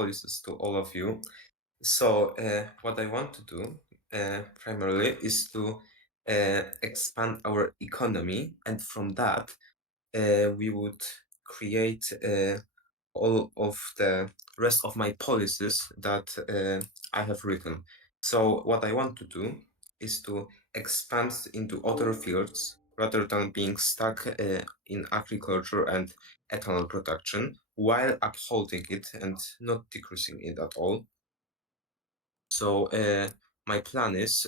policies to all of you. So what I want to do primarily is to expand our economy, and from that we would create all of the rest of my policies that I have written. So what I want to do is to expand into other fields rather than being stuck in agriculture and ethanol production while upholding it and not decreasing it at all. So my plan is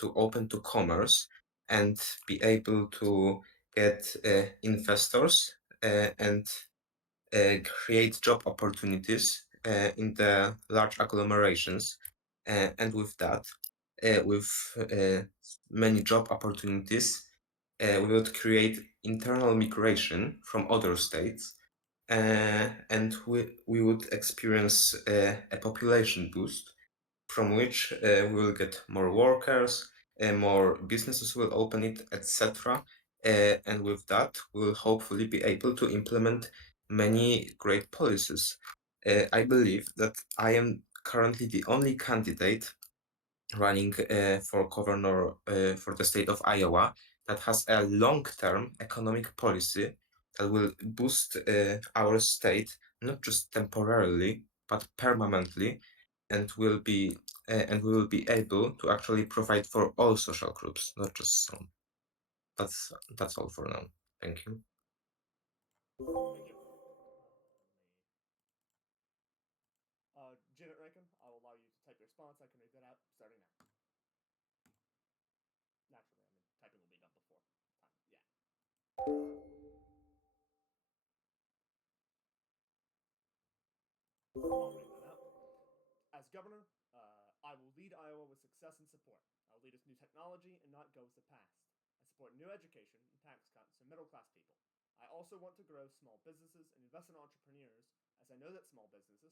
to open to commerce and be able to get investors and create job opportunities in the large agglomerations. And with that, with many job opportunities, we would create internal migration from other states. And we would experience a population boost from which we will get more workers, more businesses will open it, etc. And with that, we will hopefully be able to implement many great policies. I believe that I am currently the only candidate running for governor for the state of Iowa that has a long-term economic policy that will boost our state not just temporarily but permanently, and will be and we will be able to actually provide for all social groups, not just some. That's all for now. Thank you. Thank you. Janet Rankin, I will allow you to type your response. I can read that out starting now. Naturally, I mean, typing will be done before time. Yeah. I'll read that out. As governor, I will lead Iowa with success and support. I will lead with new technology and not go with the past. I support new education and tax cuts for middle class people. I also want to grow small businesses and invest in entrepreneurs, as I know that small businesses,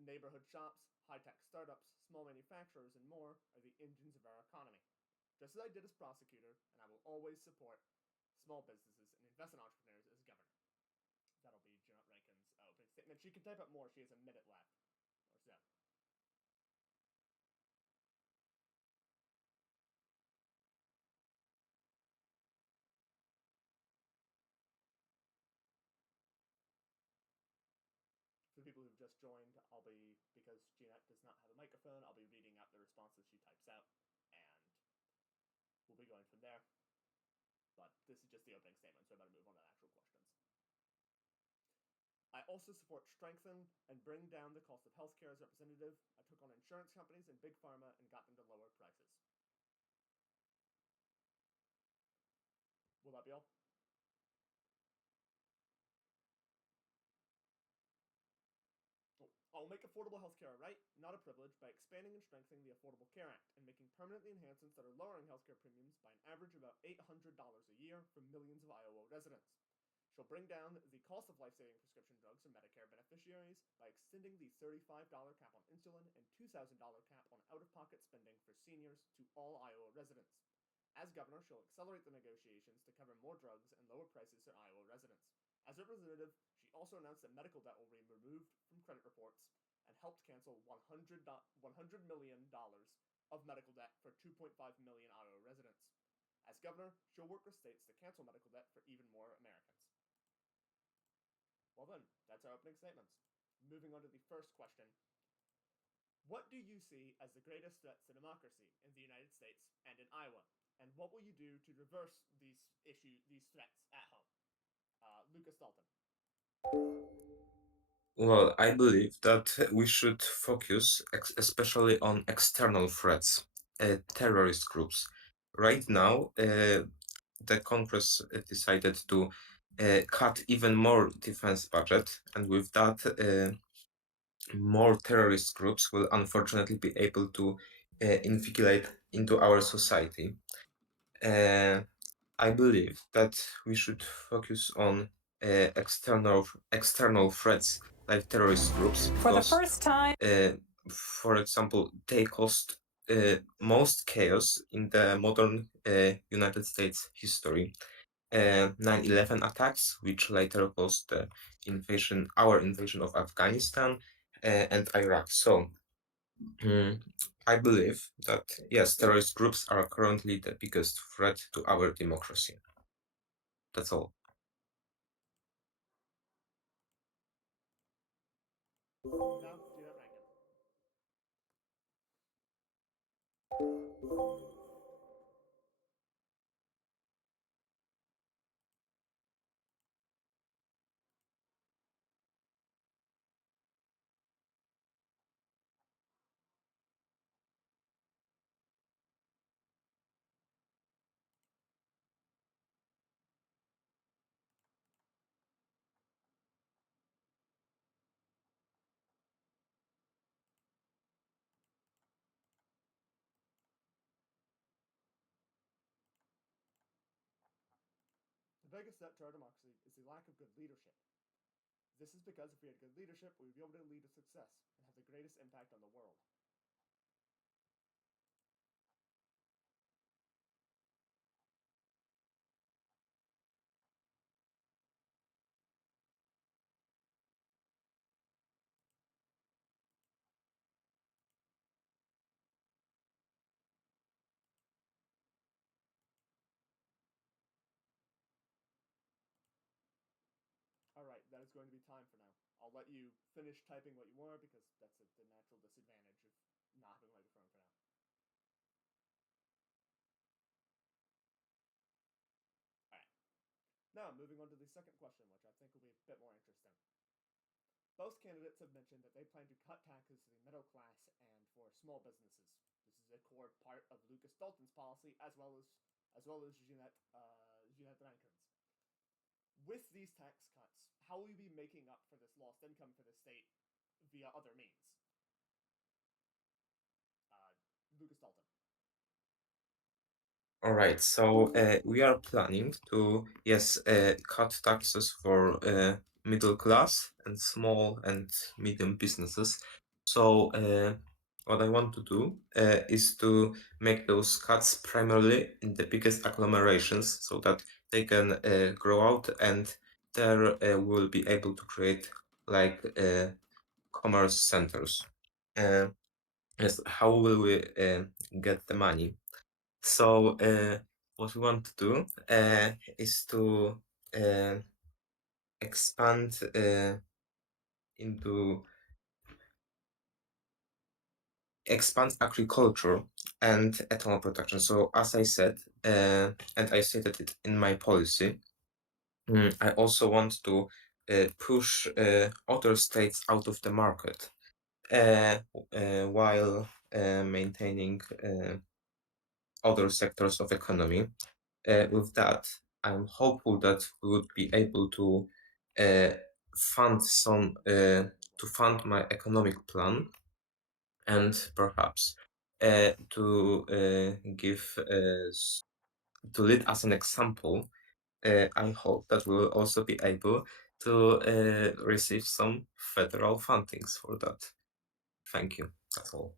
neighborhood shops, high tech startups, small manufacturers, and more are the engines of our economy. Just as I did as prosecutor, and I will always support small businesses and invest in entrepreneurs as governor. That'll be Janet Rankin's opening statement. She can type up more. She has a minute left or so. For people who've just joined, I'll be, because Jeanette does not have a microphone, I'll be reading out the responses she types out, and we'll be going from there. But this is just the opening statement, so I better move on to actual questions. I also support strengthen and bring down the cost of healthcare as representative. I took on insurance companies and big pharma and got them to lower prices. Will that be all? I'll make affordable healthcare a right, not a privilege, by expanding and strengthening the Affordable Care Act and making permanent the enhancements that are lowering healthcare premiums by an average of about $800 a year for millions of Iowa residents. She'll bring down the cost of life-saving prescription drugs for Medicare beneficiaries by extending the $35 cap on insulin and $2,000 cap on out-of-pocket spending for seniors to all Iowa residents. As governor, she'll accelerate the negotiations to cover more drugs and lower prices for Iowa residents. As representative, she also announced that medical debt will be removed from credit reports and helped cancel $100 million of medical debt for 2.5 million Iowa residents. As governor, she'll work with states to cancel medical debt for even more Americans. Well then, that's our opening statements. Moving on to the first question. What do you see as the greatest threats to democracy in the United States and in Iowa? And what will you do to reverse these threats at home? Lucas Dalton. Well, I believe that we should focus especially on external threats, terrorist groups. Right now, the Congress decided to cut even more defense budget, and with that, more terrorist groups will unfortunately be able to infiltrate into our society. Uh, I believe that we should focus on external threats like terrorist groups For the because, first time, for example, they caused most chaos in the modern United States history. 9/11 attacks, which later caused the our invasion of Afghanistan, and Iraq. So mm, I believe that yes, terrorist groups are currently the biggest threat to our democracy. That's all. Now, Jeanette Rankin. The biggest threat to our democracy is the lack of good leadership. This is because if we had good leadership, we would be able to lead to success and have the greatest impact on the world. All right, that is going to be time for now. I'll let you finish typing what you were because that's the natural disadvantage of not having a microphone for now. All right. Now, moving on to the second question, which I think will be a bit more interesting. Both candidates have mentioned that they plan to cut taxes to the middle class and for small businesses. This is a core part of Lucas Dalton's policy, as well as Jeanette Rankin's. With these tax cuts, how will you be making up for this lost income for the state via other means? Uh, Lucas Dalton. All right, so we are planning to, yes, cut taxes for middle class and small and medium businesses. So what I want to do is to make those cuts primarily in the biggest agglomerations so that they can grow out and there we'll be able to create like commerce centers. Uh, yes, how will we get the money? So, what we want to do is to uh, expand into expand agriculture and ethanol production. So, as I said, and I stated it in my policy, I also want to push other states out of the market while maintaining other sectors of economy. With that, I'm hopeful that we would be able to uh, fund some to fund my economic plan and perhaps to give to lead as an example. I hope that we will also be able to receive some federal fundings for that. Thank you. That's all.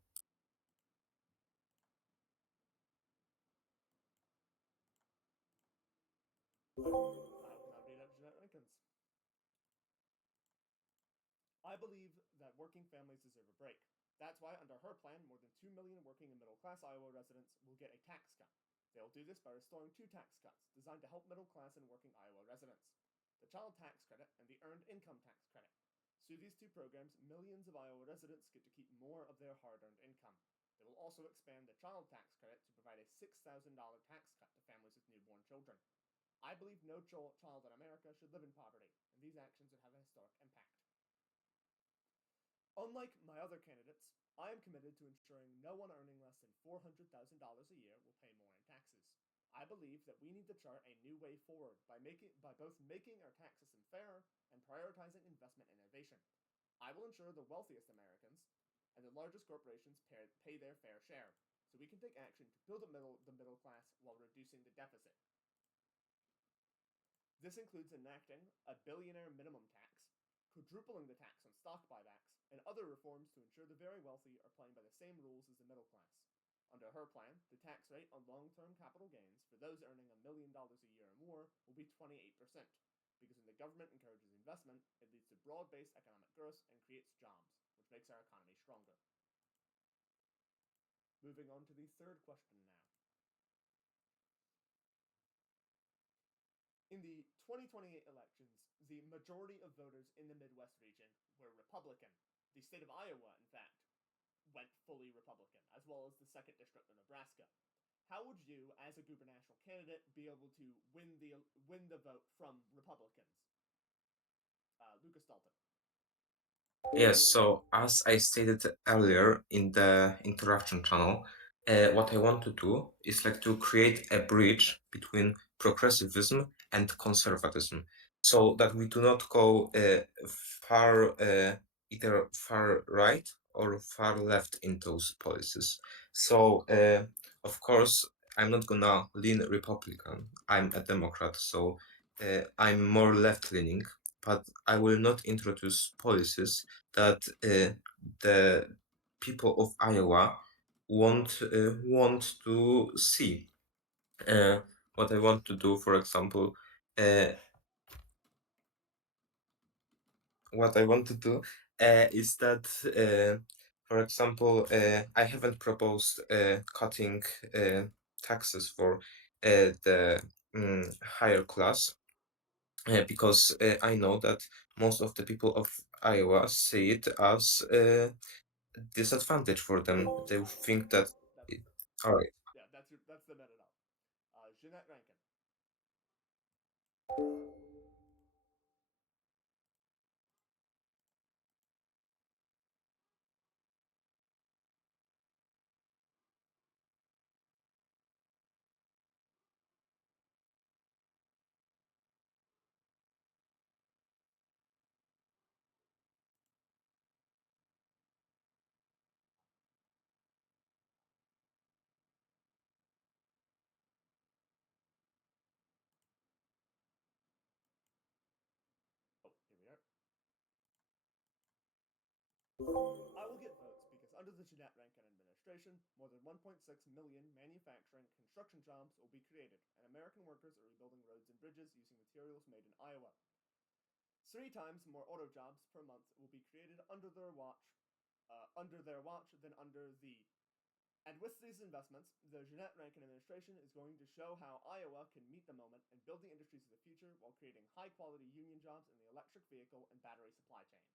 I will now read out Jeanette Rankin's. I believe that working families deserve a break. That's why, under her plan, more than 2 million working and middle class Iowa residents will get a tax cut. They will do this by restoring two tax cuts designed to help middle class and working Iowa residents: the child tax credit and the earned income tax credit. Through these two programs, millions of Iowa residents get to keep more of their hard earned income. They will also expand the child tax credit to provide a $6,000 tax cut to families with newborn children. I believe no child in America should live in poverty, and these actions would have a historic impact. Unlike my other candidates, I am committed to ensuring no one earning less than $400,000 a year will pay more in taxes. I believe that we need to chart a new way forward by both making our tax system fairer and prioritizing investment and innovation. I will ensure the wealthiest Americans and the largest corporations pay their fair share, so we can take action to build the middle class while reducing the deficit. This includes enacting a billionaire minimum tax, quadrupling the tax on stock buybacks, and other reforms to ensure the very wealthy are playing by the same rules as the middle class. Under her plan, the tax rate on long-term capital gains for those earning $1 million a year or more will be 28%, because when the government encourages investment, it leads to broad-based economic growth and creates jobs, which which makes our economy stronger. Moving on to the third question now. In the 2028 elections, the majority of voters in the Midwest region were Republican. The state of Iowa, in fact, went fully Republican, as well as the 2nd District of Nebraska. How would you, as a gubernatorial candidate, be able to win the vote from Republicans? Lucas Dalton. Yes, so as I stated earlier in the introduction channel, what I want to do is like to create a bridge between progressivism and conservatism, so that we do not go far either far right or far left in those policies. So of course, I'm not gonna lean Republican. I'm a Democrat, so I'm more left-leaning, but I will not introduce policies that the people of Iowa want to see. Uh, what I want to do, for example, uh, what I want to do is that, for example, I haven't proposed cutting taxes for the higher class because I know that most of the people of Iowa see it as disadvantage for them. They think that. That's It, all right. yeah, that's the minute up. Jeanette Rankin. Oh, here we are. I will get votes because under the Jeanette Rankin administration, more than 1.6 million manufacturing construction jobs will be created, and American workers are rebuilding roads and bridges using materials made in Iowa. 3 times more auto jobs per month will be created under their watch than under the. And with these investments, the Jeanette Rankin administration is going to show how Iowa can meet the moment and build the industries of the future while creating high-quality union jobs in the electric vehicle and battery supply chains.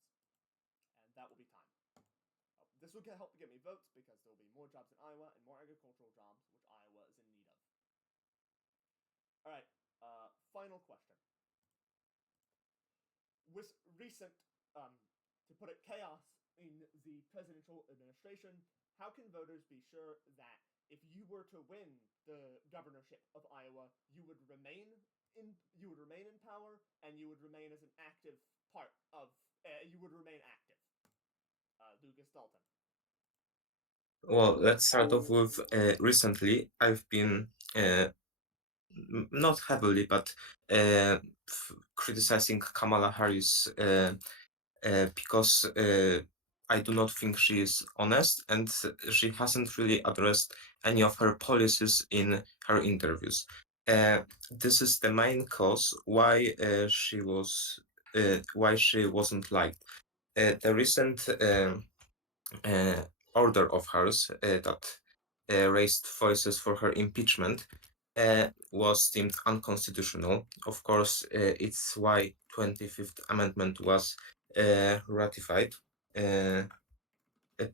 And that will be time. This will help to get me votes because there will be more jobs in Iowa and more agricultural jobs, which Iowa is in need of. All right, final question. With recent, to put it, chaos in the presidential administration, how can voters be sure that if you were to win the governorship of Iowa, you would remain in power and you would remain as an active part of you would remain active? Lucas Dalton. Well, let's start off with recently. I've been not heavily, but criticizing Kamala Harris because I do not think she is honest and she hasn't really addressed any of her policies in her interviews. This is the main cause why she wasn't liked. The recent uh, order of hers that raised voices for her impeachment was deemed unconstitutional. Of course, it's why 25th Amendment was ratified uh,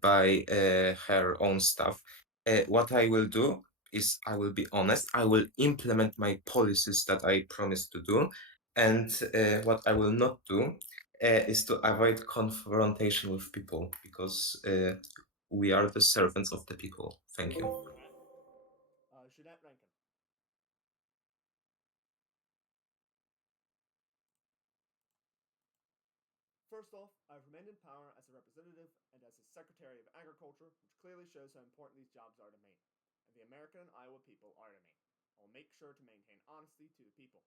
by her own staff. What I will do is I will be honest. I will implement my policies that I promised to do, and what I will not do is to avoid confrontation with people because we are the servants of the people. Thank you. All right. Jeanette Rankin. First off, I've remained in power as a representative and as a Secretary of Agriculture, which clearly shows how important these jobs are to me, and the American and Iowa people are to me. I will make sure to maintain honesty to the people.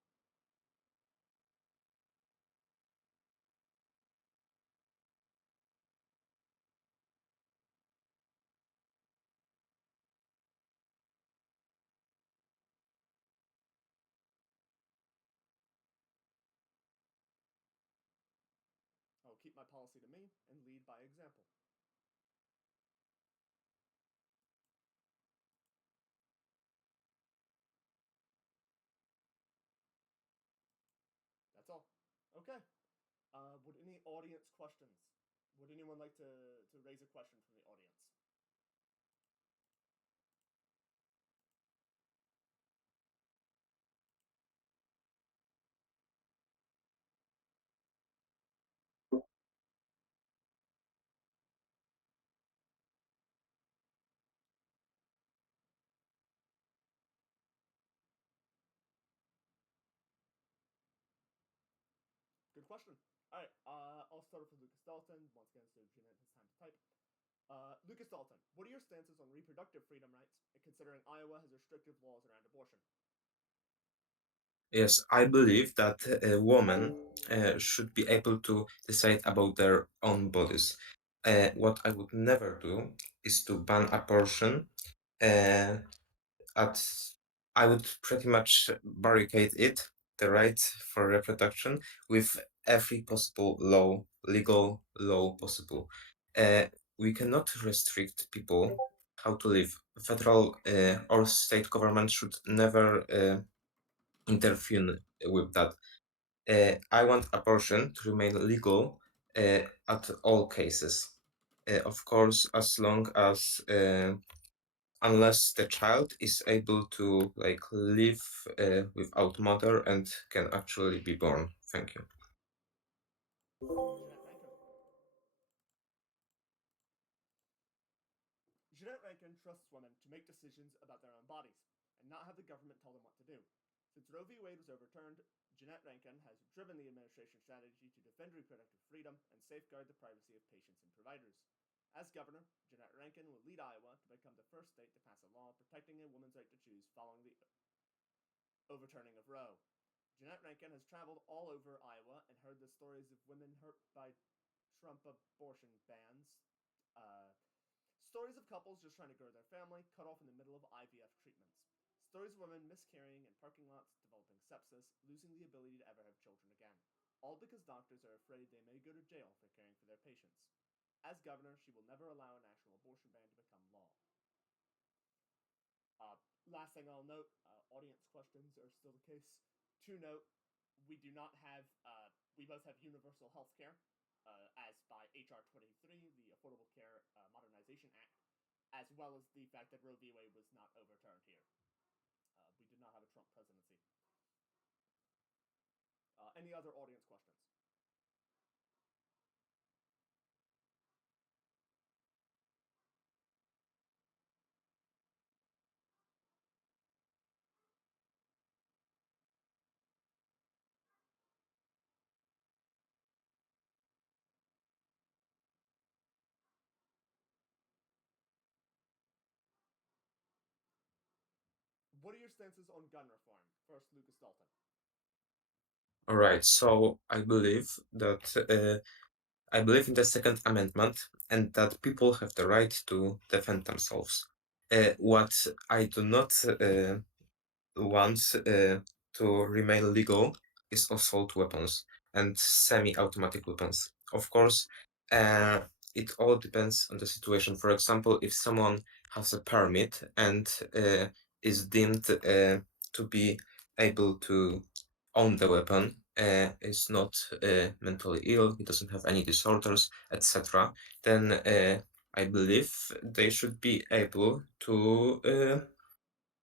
I will keep my policy to me and lead by example. Okay. Would any audience questions? Would anyone like to raise a question from the audience? Good question. All right, I'll start off with Lucas Dalton once again, so Jeanette has time to type. Lucas Dalton, what are your stances on reproductive freedom rights, considering Iowa has restrictive laws around abortion? Yes, I believe that a woman should be able to decide about their own bodies. What I would never do is to ban abortion. Uh, at I would pretty much barricade it, the right for reproduction, with every possible law, legal law possible. Uh, we cannot restrict people how to live. Federal or state government should never intervene with that. I want abortion to remain legal at all cases. Of course, as long as unless the child is able to like live without mother and can actually be born. Thank you. Jeanette Rankin. Jeanette Rankin trusts women to make decisions about their own bodies and not have the government tell them what to do. Since Roe v. Wade was overturned, Jeanette Rankin has driven the administration's strategy to defend reproductive freedom and safeguard the privacy of patients and providers. As governor, Jeanette Rankin will lead Iowa to become the first state to pass a law protecting a woman's right to choose following the overturning of Roe. Jeanette Rankin has traveled all over Iowa and heard the stories of women hurt by Trump abortion bans, uh, stories of couples just trying to grow their family, cut off in the middle of IVF treatments. Stories of women miscarrying in parking lots, developing sepsis, losing the ability to ever have children again. All because doctors are afraid they may go to jail for caring for their patients. As governor, she will never allow a national abortion ban to become law. Last thing I'll note, audience questions are still the case. To note, we do not have, we both have universal health care, as by HR 23, the Affordable Care Modernization Act, as well as the fact that Roe v. Wade was not overturned here. We did not have a Trump presidency. Any other audience questions? What are your stances on gun reform? First, Lucas Dalton. All right. So I believe in the Second Amendment and that people have the right to defend themselves. What I do not wants to remain legal is assault weapons and semi-automatic weapons. Of course, uh, it all depends on the situation. For example, if someone has a permit and is deemed to be able to own the weapon, is not mentally ill, he doesn't have any disorders, etc., then I believe they should be able to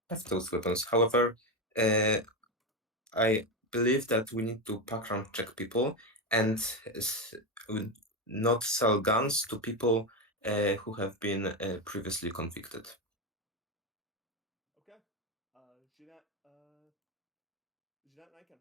have those weapons. However, uh, I believe that we need to background check people and not sell guns to people who have been previously convicted. Okay. Jeanette Rankin.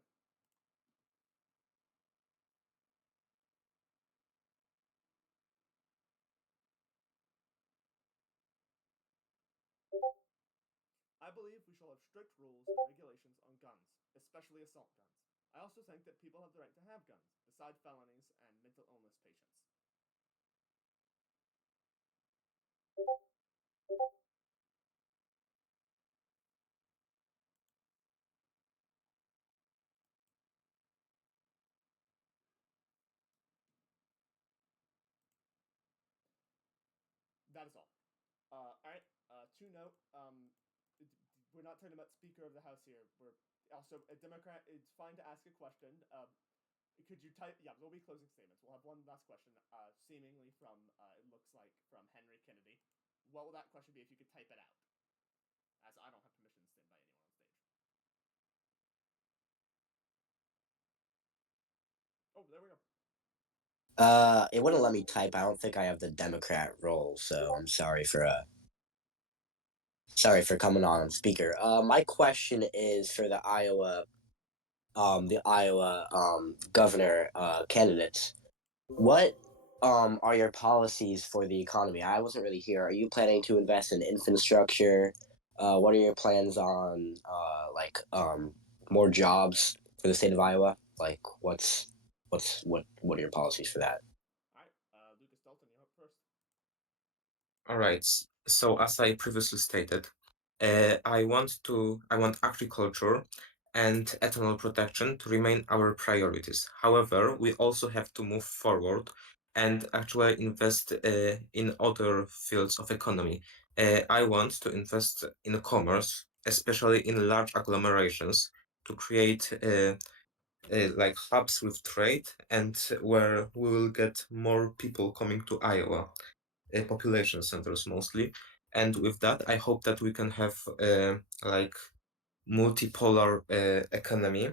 I believe we shall have strict rules and regulations on guns, especially assault guns. I also think that people have the right to have guns, besides felonies and mental illness patients. That is all. All right. To note, we're not talking about Speaker of the House here. We're also a Democrat. It's fine to ask a question. Could you type? Yeah, there'll be closing statements. We'll have one last question, seemingly from it looks like from Henry Kennedy. What will that question be if you could type it out? As I don't have permission to invite anyone on stage. Oh, there we go. It wouldn't let me type. I don't think I have the Democrat role, so I'm sorry for coming on speaker. My question is for the Iowa governor candidates. What are your policies for the economy? I wasn't really here. Are you planning to invest in infrastructure? What are your plans on more jobs for the state of Iowa? Like what are your policies for that? All right, Lucas Dalton, you're up first. All right. So as I previously stated, I want agriculture and ethanol protection to remain our priorities. However, we also have to move forward and actually invest in other fields of economy. I want to invest in commerce, especially in large agglomerations, to create like hubs with trade and where we will get more people coming to Iowa, population centers mostly. And with that, I hope that we can have like multipolar economy,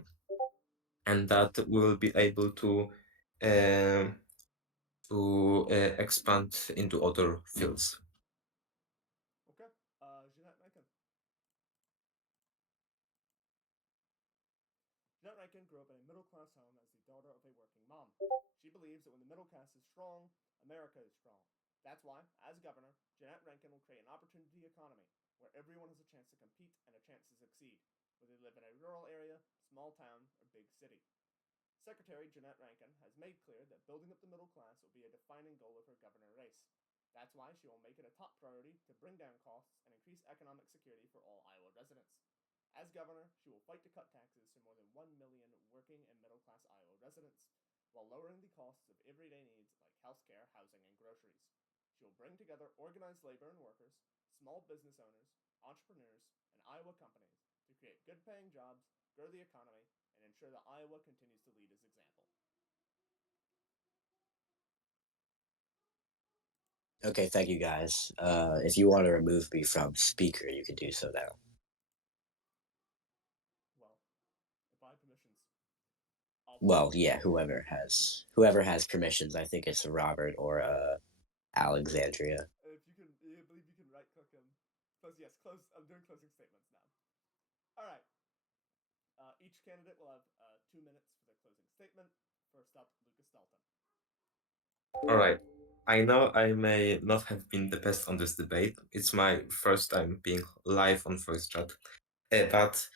and that we will be able um expand into other fields. Okay, Jeanette Rankin. Jeanette Rankin grew up in a middle class home as the daughter of a working mom. She believes that when the middle class is strong, America is strong. That's why, as governor, Jeanette Rankin will create an opportunity economy where everyone has a chance to compete and a chance to succeed, whether they live in a rural area, small town, or big city. Secretary Jeanette Rankin has made clear that building up the middle class will be a defining goal of her governor race. That's why she will make it a top priority to bring down costs and increase economic security for all Iowa residents. As governor, she will fight to cut taxes for more than 1 million working and middle class Iowa residents, while lowering the costs of everyday needs like healthcare, housing, and groceries. She will bring together organized labor and workers, small business owners, entrepreneurs, and Iowa companies to create good paying jobs, grow the economy, and ensure that Iowa continues to lead as example. Okay, thank you guys. If you want to remove me from speaker, you can do so now. Well, if I have permissions, I'll Well, yeah, whoever has permissions. I think it's Robert or Alexandria. if you can, I believe you can right click him. Close, yes, close. I'm doing closing statements now. All right. Each candidate will have 2 minutes for their closing statement. First up, Lucas Dalton. All right. I know I may not have been the best on this debate. It's my first time being live on voice chat, but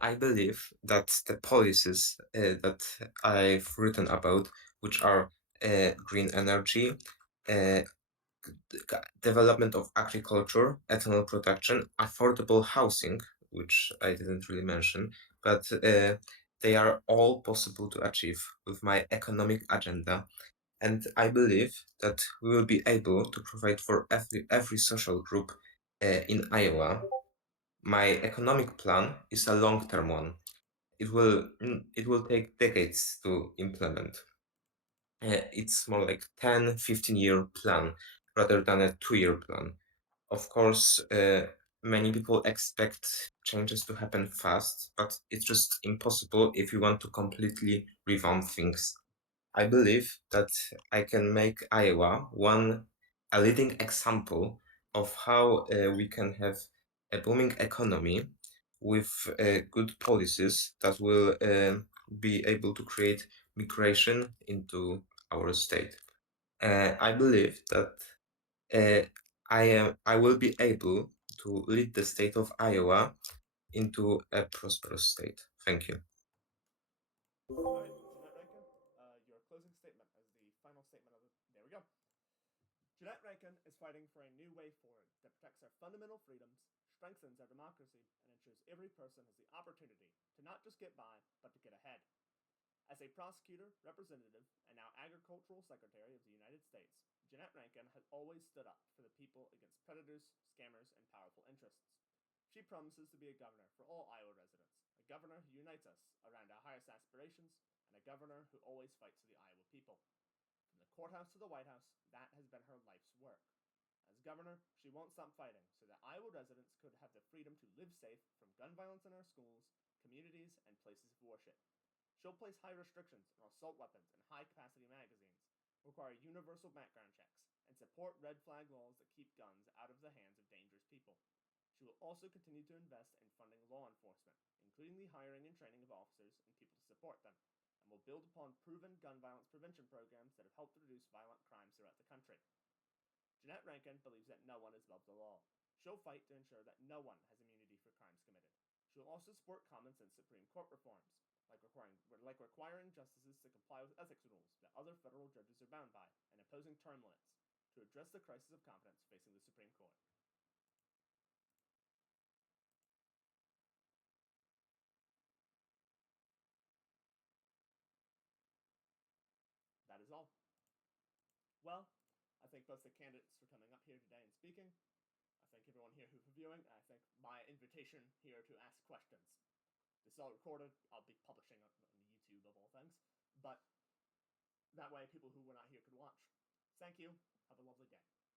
I believe that the policies that I've written about, which are green energy, uh, development of agriculture, ethanol production, affordable housing, which I didn't really mention, but they are all possible to achieve with my economic agenda. And I believe that we will be able to provide for every social group in Iowa. My economic plan is a long-term one. It will take decades to implement. It's more like 10, 15-year plan rather than a 2-year plan. Of course, many people expect changes to happen fast, but it's just impossible if you want to completely revamp things. I believe that I can make Iowa a leading example of how we can have a booming economy with good policies that will be able to create migration into our state. I believe that uh, I will be able to lead the state of Iowa into a prosperous state. Thank you. All right, Jeanette Rankin, your closing statement as the final statement of the. There we go. Jeanette Rankin is fighting for a new way forward that protects our fundamental freedoms, strengthens our democracy, and ensures every person has the opportunity to not just get by, but to get ahead. As a prosecutor, representative, and now agricultural secretary of the United States, Jeanette Rankin has always stood up for the people against predators, scammers, and powerful interests. She promises to be a governor for all Iowa residents, a governor who unites us around our highest aspirations and a governor who always fights for the Iowa people. From the courthouse to the White House, that has been her life's work. As governor, she won't stop fighting so that Iowa residents could have the freedom to live safe from gun violence in our schools, communities, and places of worship. She'll place high restrictions on assault weapons and high-capacity magazines, require universal background checks, and support red flag laws that keep guns out of the hands of dangerous people. She will also continue to invest in funding law enforcement, including the hiring and training of officers and people to support them, and will build upon proven gun violence prevention programs that have helped reduce violent crimes throughout the country. Jeanette Rankin believes that no one is above the law. She'll fight to ensure that no one has immunity for crimes committed. She'll also support common sense Supreme Court reforms, like requiring justices to comply with ethics rules that other federal judges are bound by, and imposing term limits to address the crisis of competence facing the Supreme Court. That is all. Well, I thank both the candidates for coming up here today and speaking. I thank everyone here who's reviewing, and I thank my invitation here to ask questions. This is all recorded. I'll be publishing on YouTube of all things, but that way people who were not here could watch. Thank you. Have a lovely day.